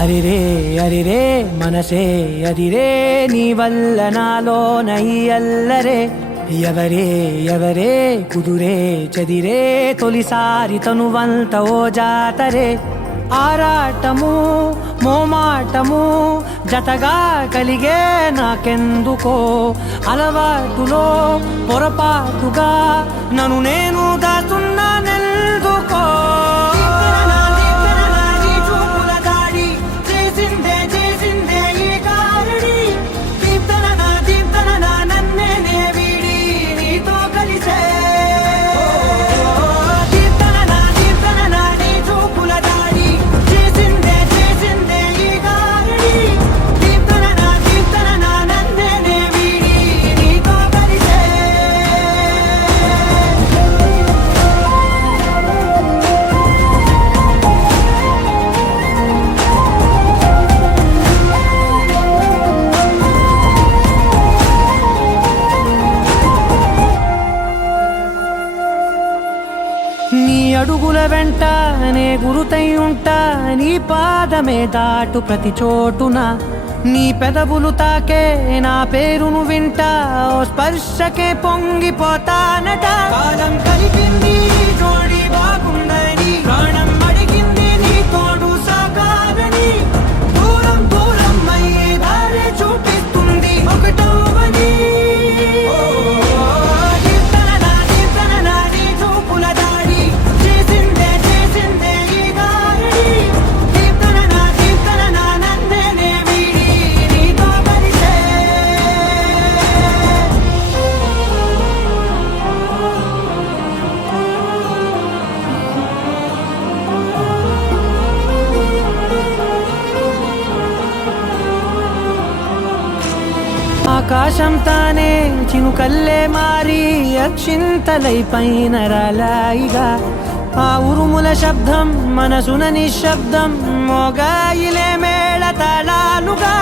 అరిరే అరిరే మనసే అదిరే నీ వల్ల నాలోన ఈ అల్లరే ఎవరే ఎవరే కుదురే చదిరే తొలిసారి తనువంత ఓ జాతరే ఆరాటము మోమాటము జతగా కలిగే నాకెందుకో అలవాటులో పొరపాటుగా నన్ను నేను దాస్తున్నానెందుకో నీ అడుగుల వెంట నే గురుతై ఉంటా నీ పాదమే దాటు ప్రతి చోటున నీ పెదవులు తాకే నా పేరును వింటా ఓ స్పర్శకే పొంగిపోతానట కాలం కలిపింది జోడి బాగుందని ప్రాణం అడిగింది నీ తోడు సాగాలని దూరం దూరం అయ్యే దారి చూపిస్తుంది ఒకటవని ఆకాశం తానే చినుకల్లే మారి అక్షింతలై పైన రాలాయిగా ఆ ఉరుముల శబ్దం మనసున నిశ్శబ్దం మోగాయిలే మేళ తాళాలుగా